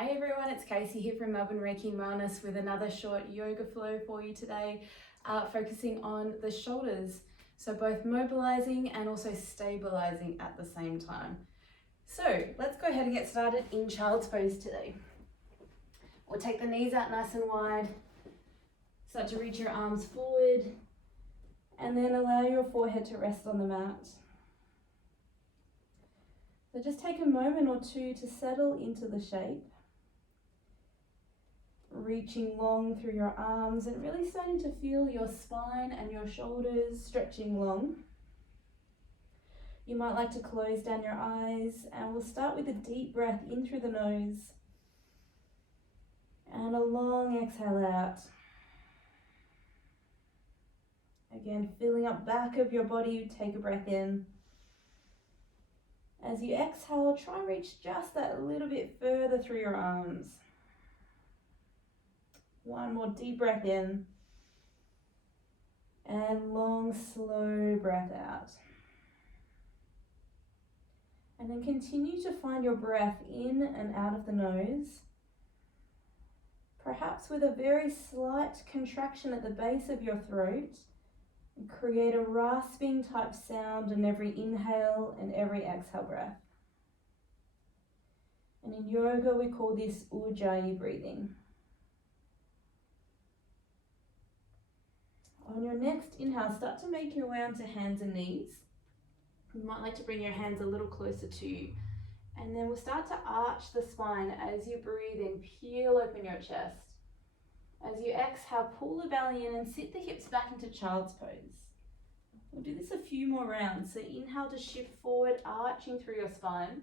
Hey everyone, it's Casey here from Melbourne Reiki Wellness with another short yoga flow for you today, focusing on the shoulders. So both mobilizing and also stabilizing at the same time. So let's go ahead and get started in child's pose today. We'll take the knees out nice and wide, start to reach your arms forward, and then allow your forehead to rest on the mat. So just take a moment or two to settle into the shape. Reaching long through your arms and really starting to feel your spine and your shoulders stretching long. You might like to close down your eyes, and we'll start with a deep breath in through the nose and a long exhale out. Again, filling up back of your body, take a breath in. As you exhale, try and reach just that little bit further through your arms. One more deep breath in, and long, slow breath out. And then continue to find your breath in and out of the nose, perhaps with a very slight contraction at the base of your throat, and create a rasping type sound in every inhale and every exhale breath. And in yoga, we call this ujjayi breathing. On your next inhale, start to make your way onto hands and knees. You might like to bring your hands a little closer to you. And then we'll start to arch the spine as you breathe in, peel open your chest. As you exhale, pull the belly in and sit the hips back into child's pose. We'll do this a few more rounds. So inhale to shift forward, arching through your spine.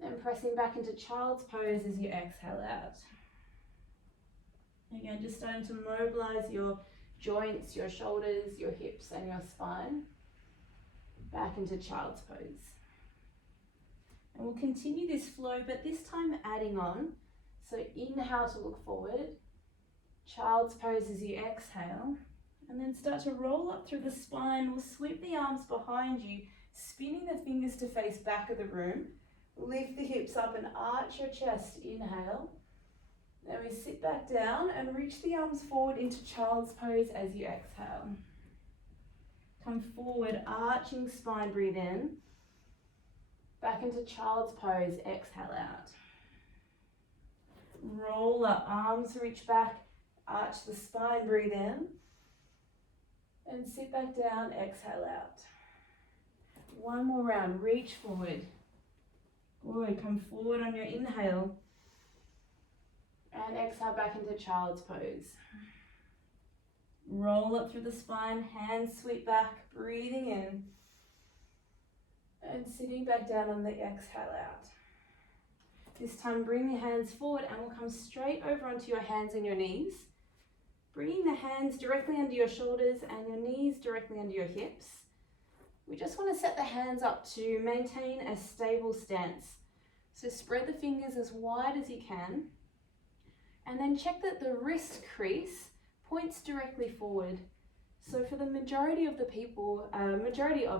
And pressing back into child's pose as you exhale out. Again, just starting to mobilize your joints, your shoulders, your hips and your spine back into child's pose. And we'll continue this flow, but this time adding on. So inhale to look forward, child's pose as you exhale, and then start to roll up through the spine. We'll sweep the arms behind you, spinning the fingers to face back of the room. Lift the hips up and arch your chest, inhale. Then we sit back down and reach the arms forward into child's pose as you exhale. Come forward, arching spine, breathe in. Back into child's pose, exhale out. Roll up, arms reach back, arch the spine, breathe in. And sit back down, exhale out. One more round, reach forward. Good, come forward on your inhale. And exhale back into child's pose. Roll up through the spine, hands sweep back, breathing in. And sitting back down on the exhale out. This time bring the hands forward and we'll come straight over onto your hands and your knees. Bringing the hands directly under your shoulders and your knees directly under your hips. We just want to set the hands up to maintain a stable stance. So spread the fingers as wide as you can. And then check that the wrist crease points directly forward. So for the majority of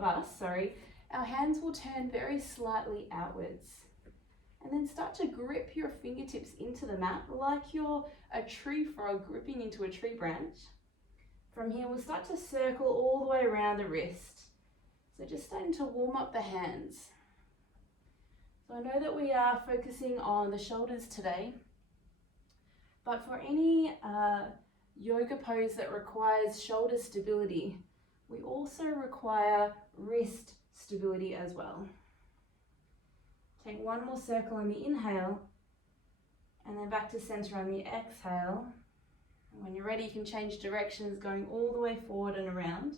us, our hands will turn very slightly outwards. And then start to grip your fingertips into the mat like you're a tree frog gripping into a tree branch. From here, we'll start to circle all the way around the wrist. So just starting to warm up the hands. So I know that we are focusing on the shoulders today, but for any yoga pose that requires shoulder stability, we also require wrist stability as well. Take one more circle on the inhale, and then back to center on the exhale. And when you're ready, you can change directions, going all the way forward and around.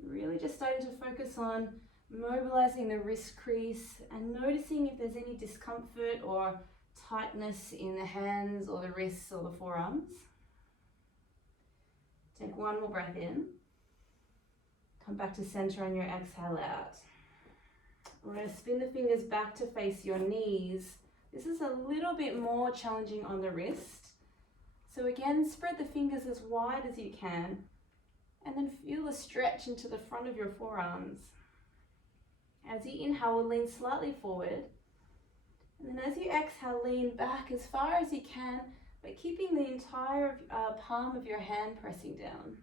Really just starting to focus on mobilizing the wrist crease and noticing if there's any discomfort or tightness in the hands or the wrists or the forearms. Take one more breath in. Come back to center on your exhale out. We're going to spin the fingers back to face your knees. This is a little bit more challenging on the wrist. So again, spread the fingers as wide as you can and then feel the stretch into the front of your forearms. As you inhale, we'll lean slightly forward. And then as you exhale, lean back as far as you can, but keeping the entire palm of your hand pressing down.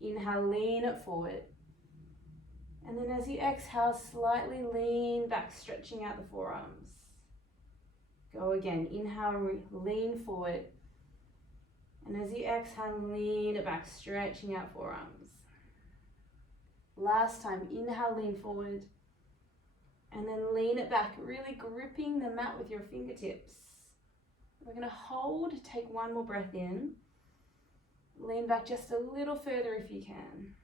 Inhale, lean it forward. And then as you exhale, slightly lean back, stretching out the forearms. Go again. Inhale, lean forward. And as you exhale, lean it back, stretching out forearms. Last time, inhale, lean forward. And then lean it back, really gripping the mat with your fingertips. We're going to hold, take one more breath in. Lean back just a little further if you can.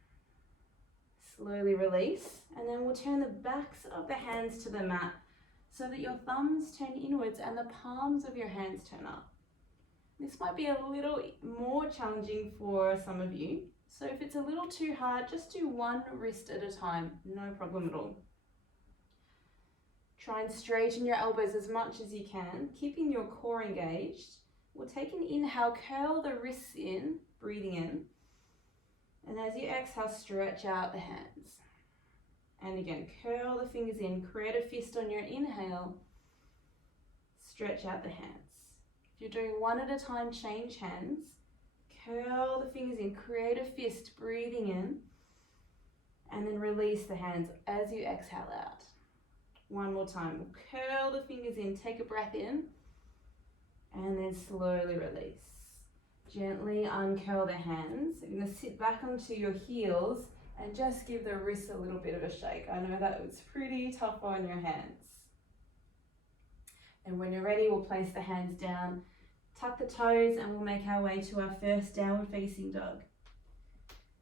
Slowly release, and then we'll turn the backs of the hands to the mat so that your thumbs turn inwards and the palms of your hands turn up. This might be a little more challenging for some of you, so if it's a little too hard, just do one wrist at a time, no problem at all. Try and straighten your elbows as much as you can, keeping your core engaged. We'll take an inhale, curl the wrists in, breathing in. And as you exhale, stretch out the hands. And again, curl the fingers in, create a fist on your inhale, stretch out the hands. If you're doing one at a time, change hands. Curl the fingers in, create a fist, breathing in. And then release the hands as you exhale out. One more time. Curl the fingers in, take a breath in, and then slowly release. Gently uncurl the hands. You're going to sit back onto your heels and just give the wrists a little bit of a shake. I know that was pretty tough on your hands. And when you're ready, we'll place the hands down, tuck the toes, and we'll make our way to our first downward facing dog.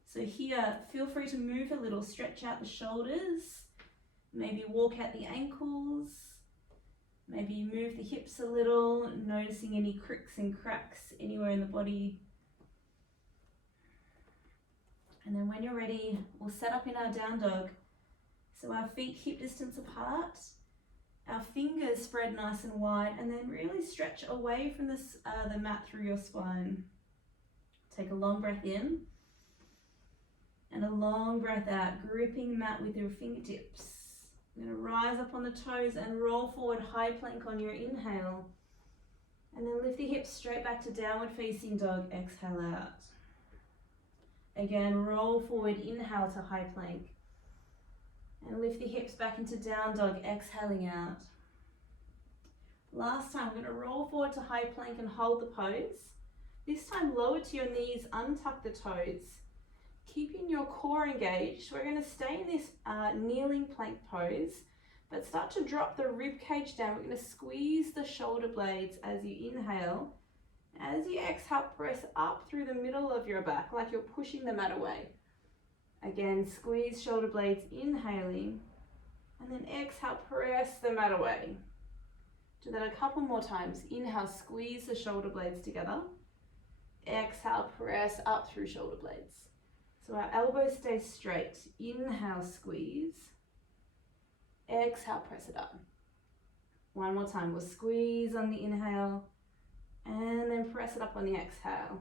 So here, feel free to move a little, stretch out the shoulders, maybe walk out the ankles, maybe move the hips a little, noticing any cricks and cracks anywhere in the body. And then when you're ready, we'll set up in our down dog. So our feet hip distance apart, our fingers spread nice and wide, and then really stretch away from the mat through your spine. Take a long breath in and a long breath out, gripping the mat with your fingertips. You're going to rise up on the toes and roll forward, high plank on your inhale. And then lift the hips straight back to downward facing dog, exhale out. Again, roll forward, inhale to high plank. And lift the hips back into down dog, exhaling out. Last time, we're going to roll forward to high plank and hold the pose. This time, lower to your knees, untuck the toes. Keeping your core engaged, we're going to stay in this kneeling plank pose, but start to drop the rib cage down. We're going to squeeze the shoulder blades as you inhale. As you exhale, press up through the middle of your back, like you're pushing the mat away. Again, squeeze shoulder blades, inhaling, and then exhale, press the mat away. Do that a couple more times. Inhale, squeeze the shoulder blades together. Exhale, press up through shoulder blades. So our elbows stay straight. Inhale, squeeze. Exhale, press it up. One more time. We'll squeeze on the inhale and then press it up on the exhale.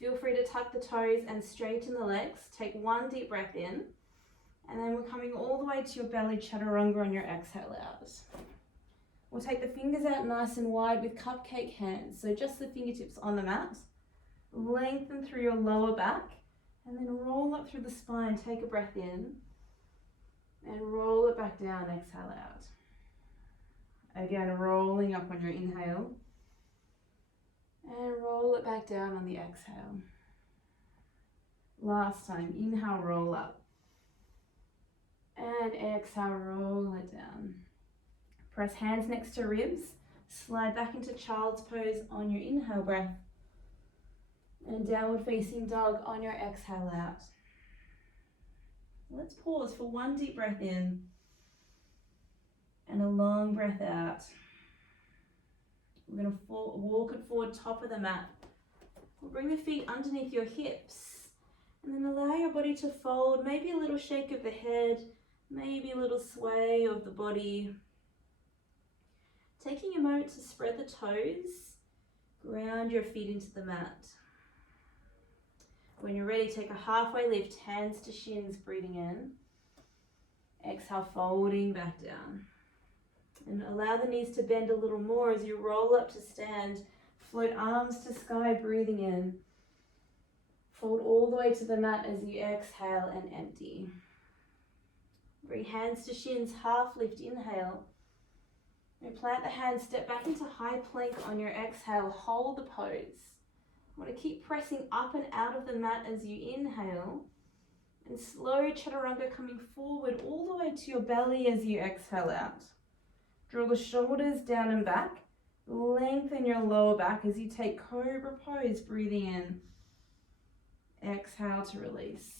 Feel free to tuck the toes and straighten the legs. Take one deep breath in, and then we're coming all the way to your belly chaturanga on your exhale out. We'll take the fingers out nice and wide with cupcake hands. So just the fingertips on the mat. Lengthen through your lower back. And then roll up through the spine, take a breath in, and roll it back down, exhale out. Again, rolling up on your inhale, and roll it back down on the exhale. Last time, inhale, roll up, and exhale, roll it down. Press hands next to ribs, slide back into child's pose on your inhale breath, and downward facing dog on your exhale out. Let's pause for one deep breath in and a long breath out. We're going to walk it forward, top of the mat. We'll bring the feet underneath your hips and then allow your body to fold, maybe a little shake of the head, maybe a little sway of the body. Taking a moment to spread the toes, ground your feet into the mat. When you're ready, take a halfway lift, hands to shins, breathing in. Exhale, folding back down. And allow the knees to bend a little more as you roll up to stand. Float arms to sky, breathing in. Fold all the way to the mat as you exhale and empty. Bring hands to shins, half lift, inhale. And plant the hands, step back into high plank on your exhale, hold the pose. I want to keep pressing up and out of the mat as you inhale. And slow chaturanga coming forward all the way to your belly as you exhale out. Draw the shoulders down and back. Lengthen your lower back as you take cobra pose, breathing in. Exhale to release.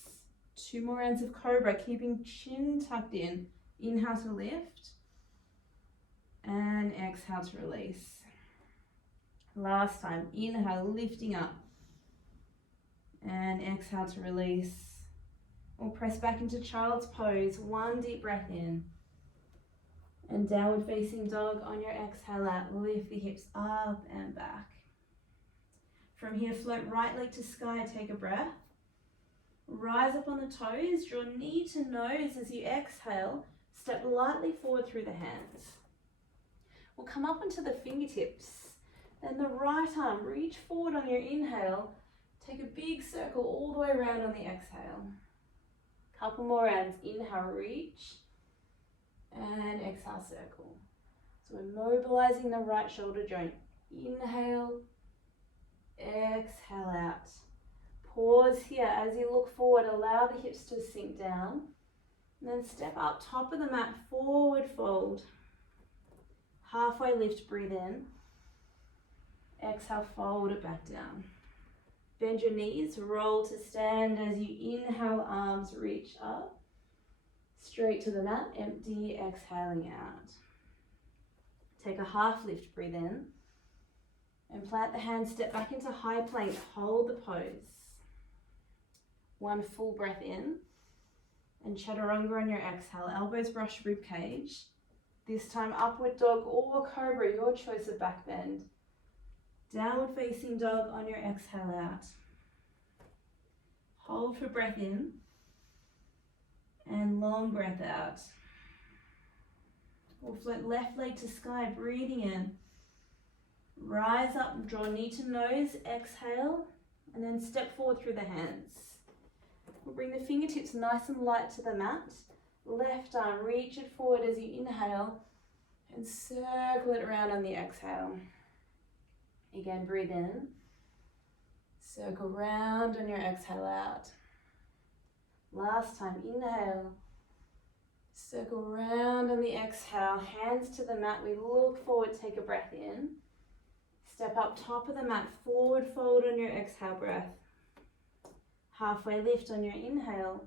2 more rounds of cobra, keeping chin tucked in. Inhale to lift. And exhale to release. Last time, inhale, lifting up. And exhale to release. We'll press back into child's pose. 1 deep breath in. And downward facing dog on your exhale out. Lift the hips up and back. From here, float right leg to sky, take a breath. Rise up on the toes, draw knee to nose as you exhale. Step lightly forward through the hands. We'll come up onto the fingertips. Then the right arm, reach forward on your inhale. Take a big circle all the way around on the exhale. Couple more rounds. Inhale, reach. And exhale, circle. So we're mobilizing the right shoulder joint. Inhale, exhale out. Pause here as you look forward, allow the hips to sink down. And then step up, top of the mat, forward fold. Halfway lift, breathe in. Exhale, fold it back down. Bend your knees, roll to stand as you inhale, arms reach up. Straight to the mat, empty, exhaling out. Take a half lift, breathe in. And plant the hands, step back into high plank, hold the pose. 1 full breath in. And chaturanga on your exhale, elbows brush rib cage. This time upward dog or cobra, your choice of back bend. Downward facing dog on your exhale out. Hold for breath in. And long breath out. We'll float left leg to sky, breathing in. Rise up, draw knee to nose, exhale, and then step forward through the hands. We'll bring the fingertips nice and light to the mat. Left arm, reach it forward as you inhale, and circle it around on the exhale. Again, breathe in. Circle round on your exhale out. Last time, inhale. Circle round on the exhale, hands to the mat. We look forward, take a breath in. Step up top of the mat, forward fold on your exhale breath. Halfway lift on your inhale.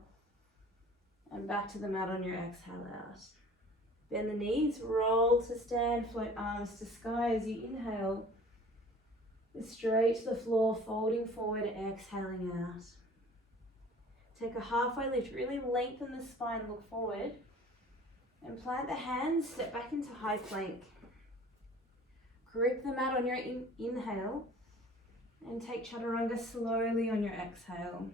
And back to the mat on your exhale out. Bend the knees, roll to stand, float arms to sky as you inhale. Straight to the floor, folding forward, exhaling out. Take a halfway lift, really lengthen the spine, look forward. And plant the hands, step back into high plank. Grip the mat on your inhale. And take chaturanga slowly on your exhale.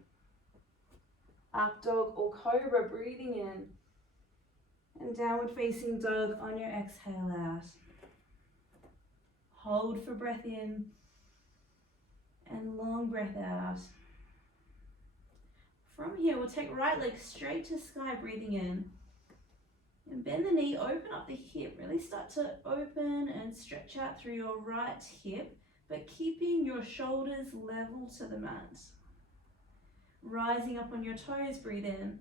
Up dog or cobra, breathing in. And downward facing dog on your exhale out. Hold for breath in. And long breath out. From here, we'll take right leg straight to sky, breathing in. And bend the knee, open up the hip. Really start to open and stretch out through your right hip, but keeping your shoulders level to the mat. Rising up on your toes, breathe in.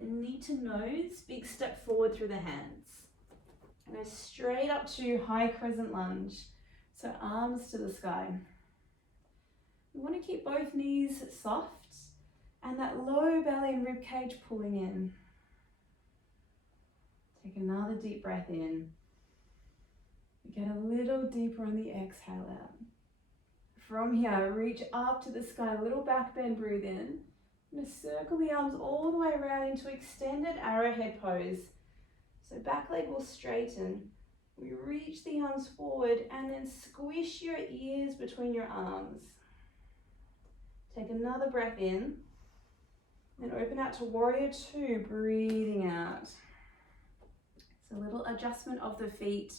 And knee to nose, big step forward through the hands. And go straight up to high crescent lunge. So arms to the sky. We want to keep both knees soft and that low belly and rib cage pulling in. Take another deep breath in. Get a little deeper on the exhale out. From here, reach up to the sky, little back bend, breathe in. And circle the arms all the way around into extended arrowhead pose. So back leg will straighten. We reach the arms forward and then squish your ears between your arms. Take another breath in. Then open out to warrior two, breathing out. So a little adjustment of the feet.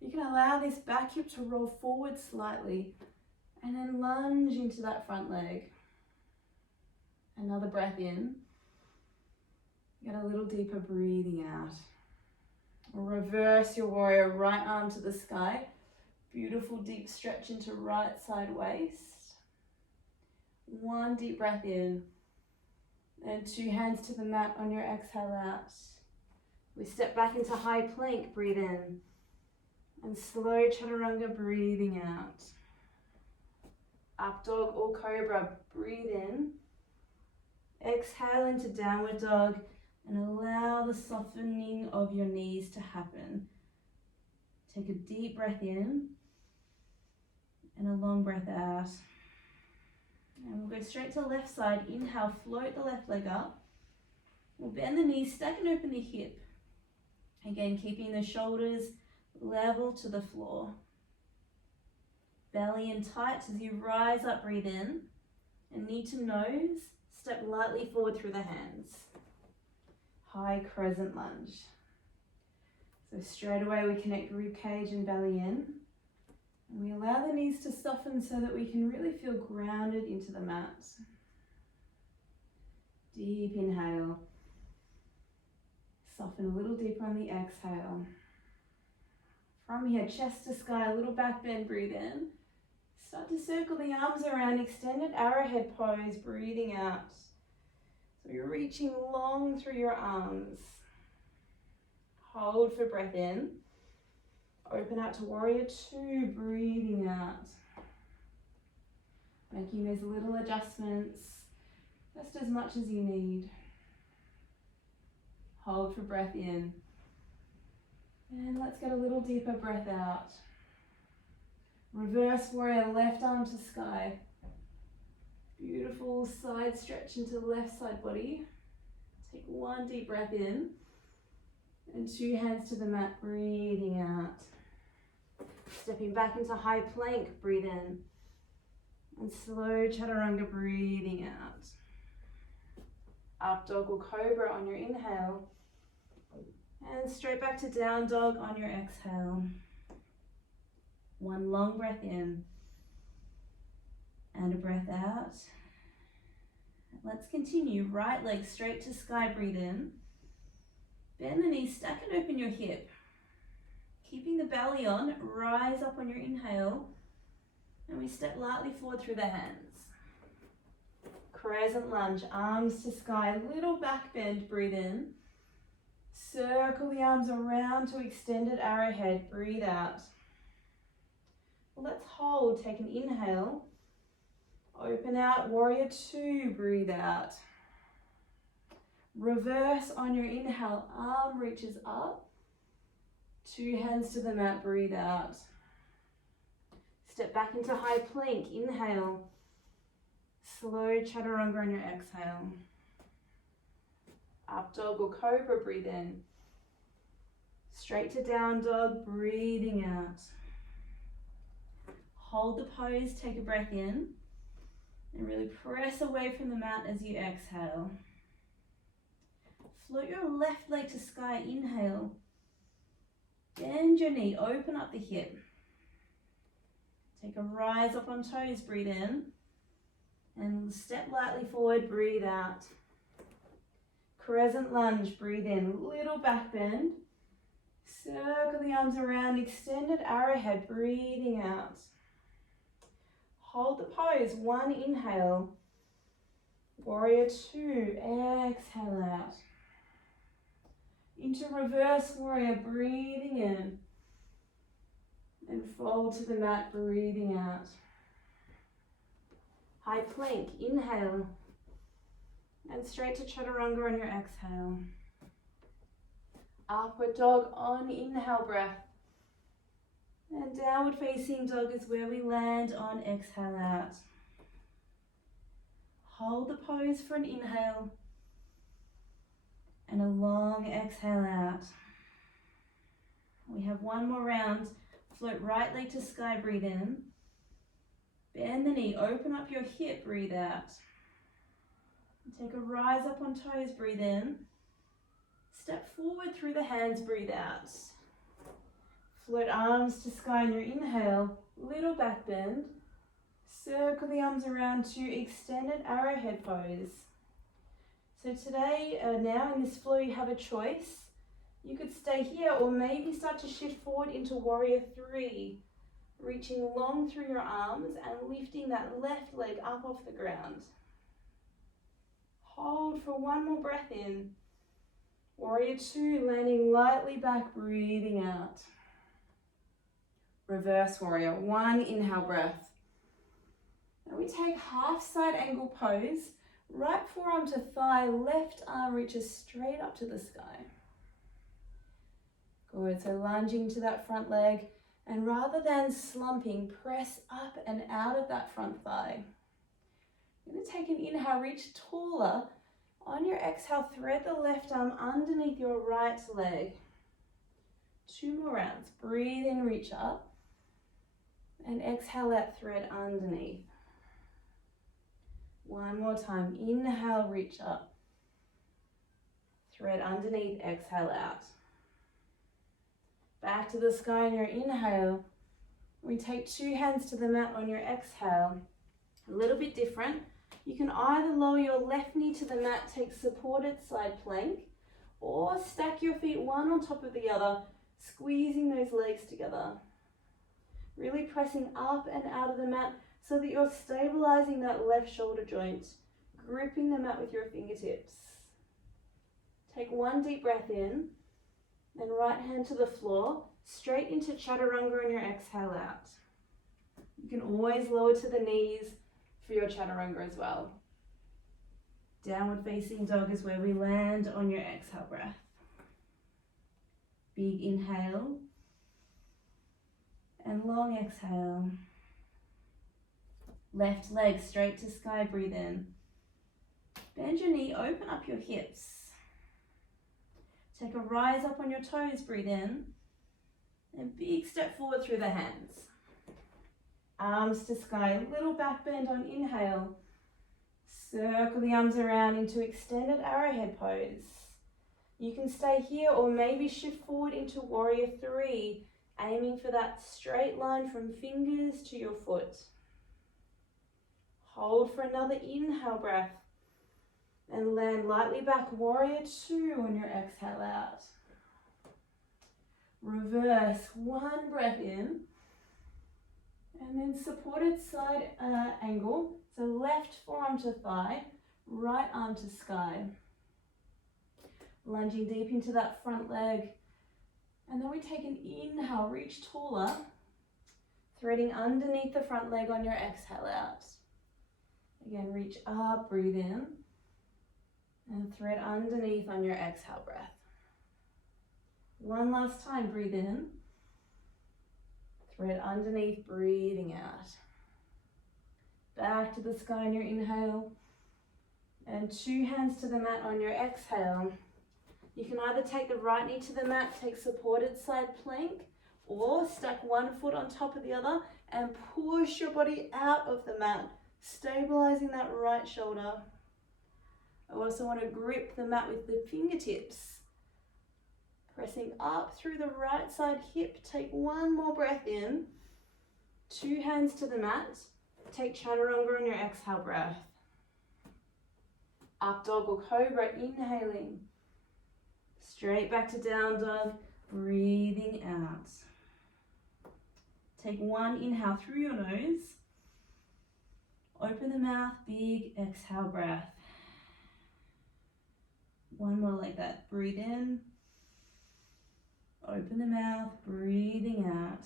You can allow this back hip to roll forward slightly and then lunge into that front leg. Another breath in. Get a little deeper breathing out. Reverse your warrior, right arm to the sky. Beautiful deep stretch into right side waist. One deep breath in. And 2 hands to the mat on your exhale out. We step back into high plank, breathe in. And slow chaturanga, breathing out. Up dog or cobra, breathe in. Exhale into downward dog and allow the softening of your knees to happen. Take a deep breath in and a long breath out. And we'll go straight to the left side. Inhale, float the left leg up. We'll bend the knees, stack and open the hip. Again, keeping the shoulders level to the floor. Belly in tight as you rise up, breathe in. And knee to nose, step lightly forward through the hands. High crescent lunge. So straight away we connect rib cage and belly in. And we allow the knees to soften so that we can really feel grounded into the mat. Deep inhale. Soften a little deeper on the exhale. From here, chest to sky, a little back bend, breathe in. Start to circle the arms around, extended arrowhead pose, breathing out. So you're reaching long through your arms. Hold for breath in. Open out to warrior 2, breathing out. Making those little adjustments, just as much as you need. Hold for breath in. And let's get a little deeper breath out. Reverse warrior, left arm to sky. Beautiful side stretch into the left side body. Take one deep breath in. And 2 hands to the mat, breathing out. Stepping back into high plank, breathe in. And slow chaturanga, breathing out. Up dog or cobra on your inhale. And straight back to down dog on your exhale. One long breath in. And a breath out. Let's continue. Right leg straight to sky, breathe in. Bend the knees, stack and open your hip. Keeping the belly on, rise up on your inhale. And we step lightly forward through the hands. Crescent lunge, arms to sky, little back bend, breathe in. Circle the arms around to extended arrowhead, breathe out. Let's hold, take an inhale. Open out, warrior 2, breathe out. Reverse on your inhale, arm reaches up. 2 hands to the mat, breathe out. Step back into high plank, inhale. Slow chaturanga on your exhale. Up dog or cobra, breathe in. Straight to down dog, breathing out. Hold the pose, take a breath in. And really press away from the mat as you exhale. Float your left leg to sky, inhale. Bend your knee, open up the hip. Take a rise up on toes, breathe in. And step lightly forward, breathe out. Crescent lunge, breathe in, little back bend. Circle the arms around, extended arrowhead, breathing out. Hold the pose, 1 inhale. Warrior 2, exhale out. Into reverse warrior, breathing in. And fold to the mat, breathing out. High plank, inhale. And straight to chaturanga on your exhale. Upward dog on inhale breath. And downward facing dog is where we land on exhale out. Hold the pose for an inhale. And a long exhale out. We have 1 more round. Float right leg to sky, breathe in. Bend the knee, open up your hip, breathe out. Take a rise up on toes, breathe in. Step forward through the hands, breathe out. Float arms to sky on your inhale, little back bend. Circle the arms around to extended arrowhead pose. So today, now in this flow, you have a choice. You could stay here or maybe start to shift forward into warrior three, reaching long through your arms and lifting that left leg up off the ground. Hold for one more breath in. Warrior two, landing lightly back, breathing out. Reverse warrior, one inhale breath. Now we take half side angle pose. Right forearm to thigh, left arm reaches straight up to the sky. Good, so lunging to that front leg, and rather than slumping, press up and out of that front thigh. You're going to take an inhale, reach taller. On your exhale, thread the left arm underneath your right leg. 2 more rounds. Breathe in, reach up. And exhale that thread underneath. 1 more time. Inhale, reach up. Thread underneath, exhale out. Back to the sky on your inhale. We take 2 hands to the mat on your exhale. A little bit different. You can either lower your left knee to the mat, take supported side plank, or stack your feet one on top of the other, squeezing those legs together. Really pressing up and out of the mat so that you're stabilizing that left shoulder joint, gripping the mat with your fingertips. Take 1 deep breath in, then right hand to the floor, straight into Chaturanga on your exhale out. You can always lower to the knees for your Chaturanga as well. Downward facing dog is where we land on your exhale breath. Big inhale and long exhale. Left leg straight to sky, breathe in. Bend your knee, open up your hips. Take a rise up on your toes, breathe in. And big step forward through the hands. Arms to sky, little back bend on inhale. Circle the arms around into extended arrowhead pose. You can stay here or maybe shift forward into warrior three, aiming for that straight line from fingers to your foot. Hold for another inhale breath and land lightly back, warrior two on your exhale out. Reverse, 1 breath in. And then supported side angle, so left forearm to thigh, right arm to sky. Lunging deep into that front leg. And then we take an inhale, reach taller, threading underneath the front leg on your exhale out. Again, reach up, breathe in, and thread underneath on your exhale breath. 1 last time, breathe in. Thread underneath, breathing out. Back to the sky on your inhale. And 2 hands to the mat on your exhale. You can either take the right knee to the mat, take supported side plank, or stack 1 foot on top of the other and push your body out of the mat, stabilizing that right shoulder. I also want to grip the mat with the fingertips. Pressing up through the right side hip, take 1 more breath in. 2 hands to the mat. Take Chaturanga on your exhale breath. Up dog or cobra, inhaling. Straight back to down dog, breathing out. Take 1 inhale through your nose. Open the mouth, big exhale breath. 1 more like that, breathe in. Open the mouth, breathing out.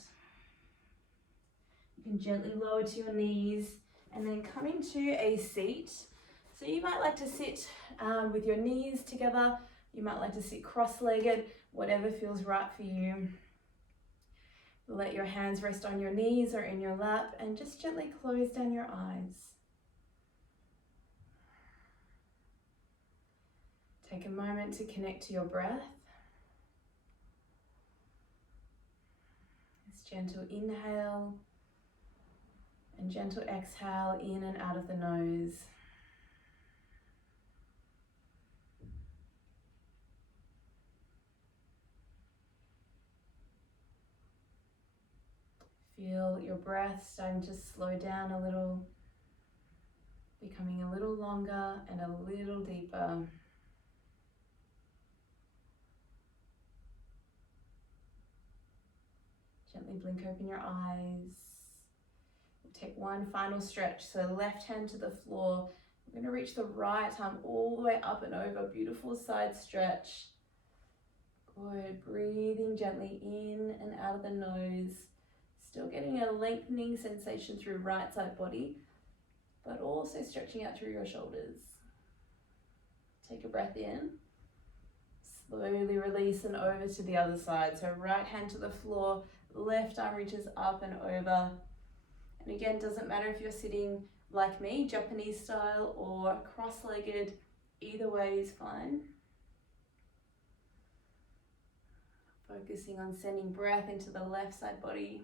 You can gently lower to your knees and then come into a seat. So you might like to sit with your knees together. You might like to sit cross-legged, whatever feels right for you. Let your hands rest on your knees or in your lap and just gently close down your eyes. Take a moment to connect to your breath. Gentle inhale and gentle exhale in and out of the nose. Feel your breath starting to slow down a little, becoming a little longer and a little deeper. Gently blink open your eyes. We'll take one final stretch. So left hand to the floor. We're going to reach the right arm all the way up and over. Beautiful side stretch. Good. Breathing gently in and out of the nose. Still getting a lengthening sensation through right side body, but also stretching out through your shoulders. Take a breath in. Slowly release and over to the other side. So right hand to the floor, left arm reaches up and over. And again, doesn't matter if you're sitting like me, Japanese style, or cross-legged, either way is fine. Focusing on sending breath into the left side body.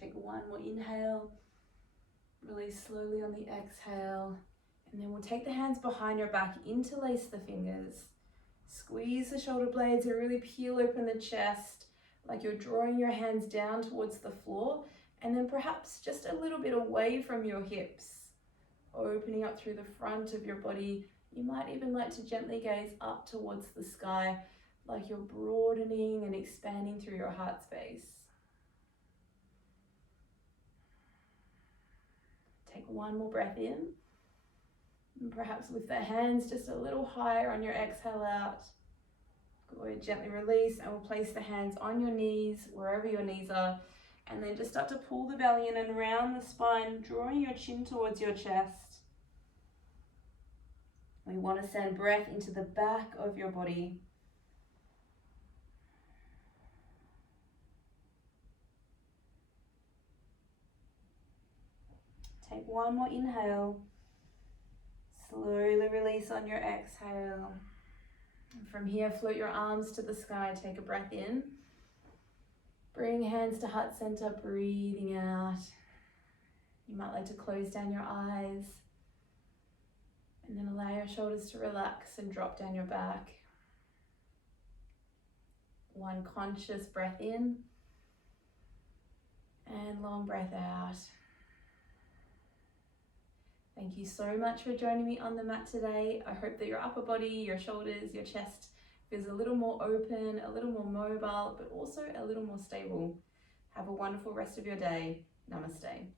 Take one more inhale, release slowly on the exhale, and then we'll take the hands behind your back, interlace the fingers, squeeze the shoulder blades and really peel open the chest like you're drawing your hands down towards the floor, and then perhaps just a little bit away from your hips, opening up through the front of your body. You might even like to gently gaze up towards the sky like you're broadening and expanding through your heart space. Take one more breath in, and perhaps lift the hands just a little higher on your exhale out. Good, gently release, and we'll place the hands on your knees, wherever your knees are, and then just start to pull the belly in and round the spine, drawing your chin towards your chest. We want to send breath into the back of your body. Take one more inhale. Slowly release on your exhale. And from here, float your arms to the sky. Take a breath in. Bring hands to heart center, breathing out. You might like to close down your eyes. And then allow your shoulders to relax and drop down your back. One conscious breath in. And long breath out. Thank you so much for joining me on the mat today. I hope that your upper body, your shoulders, your chest feels a little more open, a little more mobile, but also a little more stable. Have a wonderful rest of your day. Namaste.